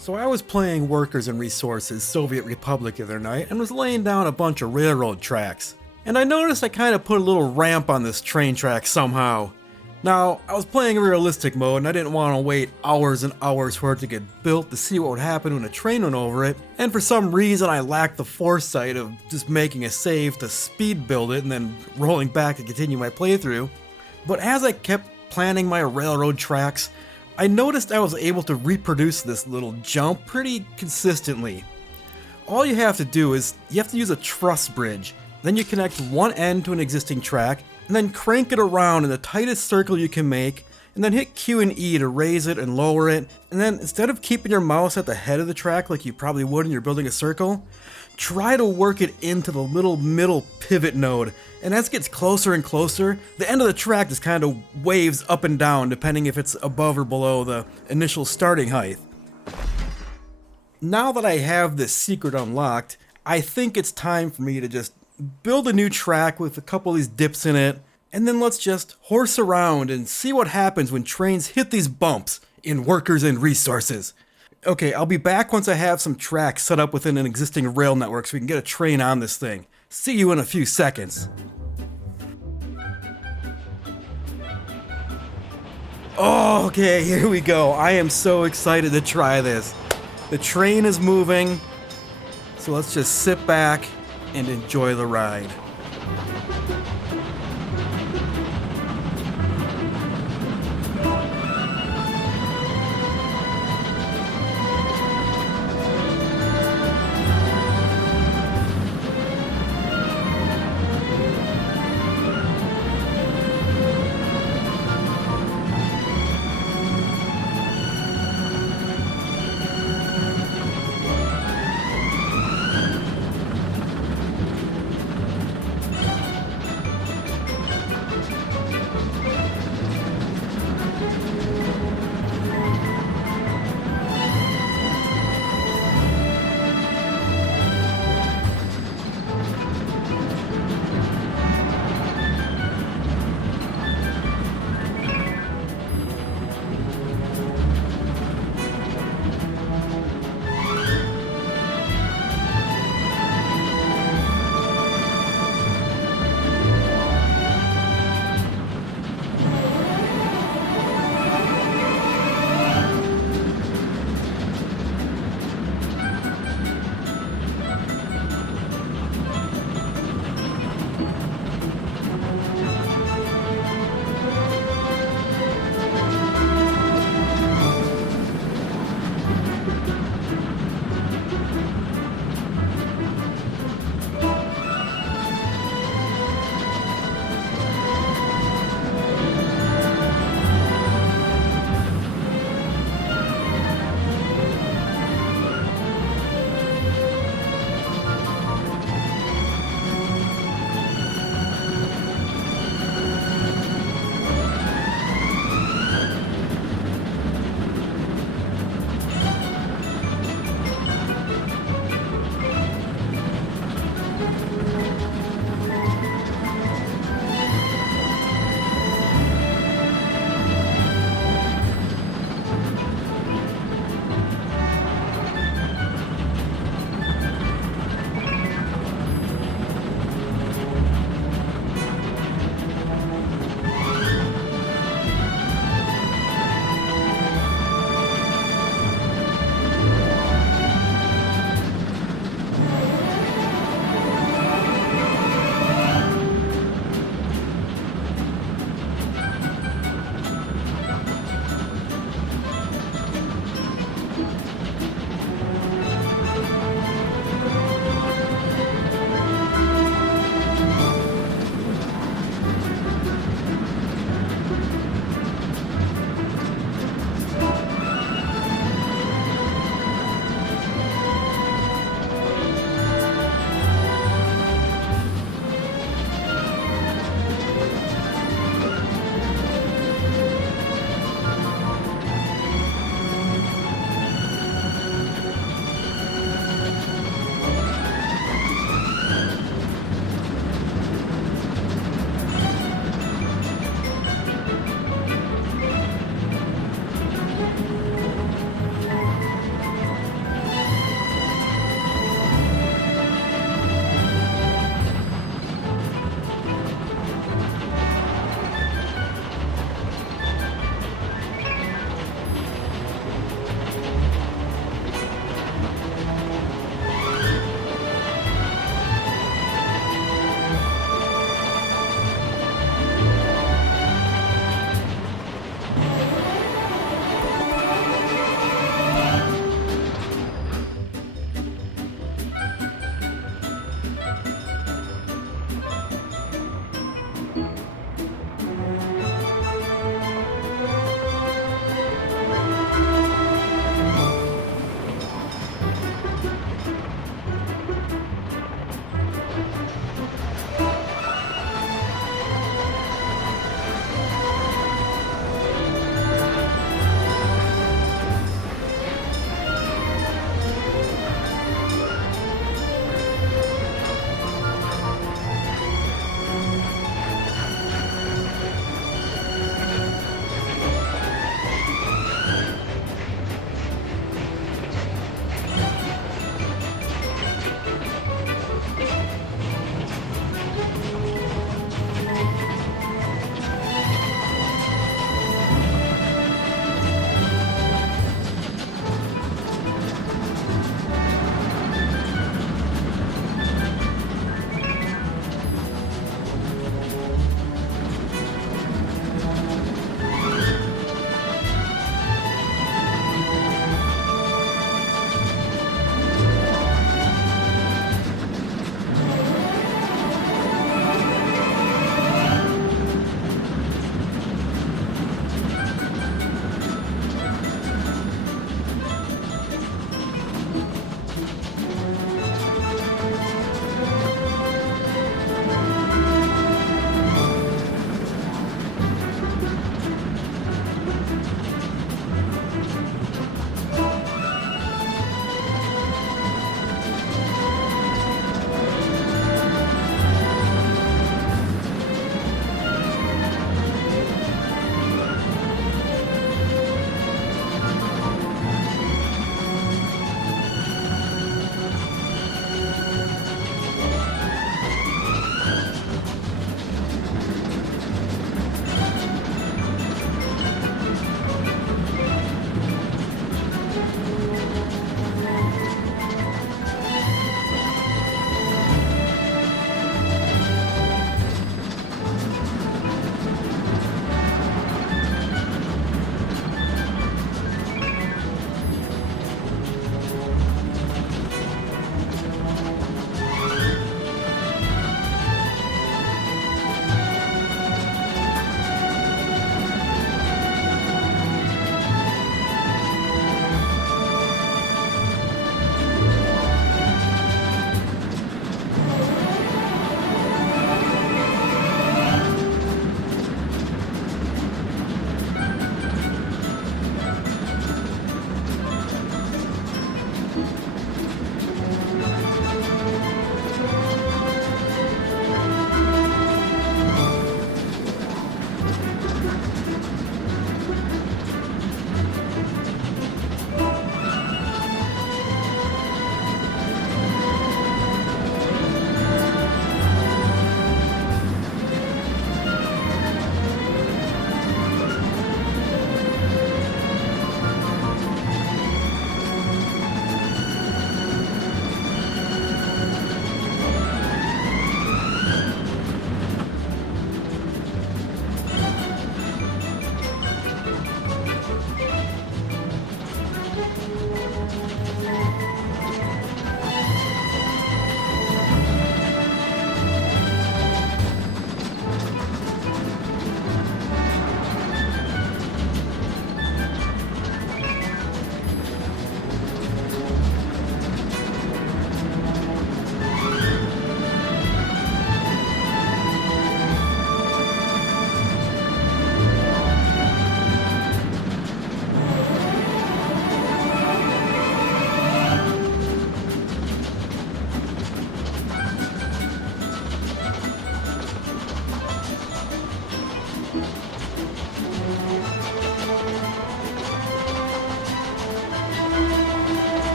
So I was playing Workers and Resources Soviet Republic the other night and was laying down a bunch of railroad tracks. And I noticed I kind of put a little ramp on this train track somehow. Now, I was playing realistic mode and I didn't want to wait hours and hours for it to get built to see what would happen when a train went over it, and for some reason I lacked the foresight of just making a save to speed build it and then rolling back to continue my playthrough. But as I kept planning my railroad tracks, I noticed I was able to reproduce this little jump pretty consistently. All you have to do is, you have to use a truss bridge, then you connect one end to an existing track, and then crank it around in the tightest circle you can make, and then hit Q and E to raise it and lower it, and then instead of keeping your mouse at the head of the track like you probably would when you're building a circle, try to work it into the little middle pivot node, and as it gets closer and closer, the end of the track just kind of waves up and down depending if it's above or below the initial starting height. Now that I have this secret unlocked, I think it's time for me to just build a new track with a couple of these dips in it, and then let's just horse around and see what happens when trains hit these bumps in Workers and Resources. Okay, I'll be back once I have some tracks set up within an existing rail network so we can get a train on this thing. See you in a few seconds. Oh, okay, here we go. I am so excited to try this. The train is moving, so let's just sit back and enjoy the ride.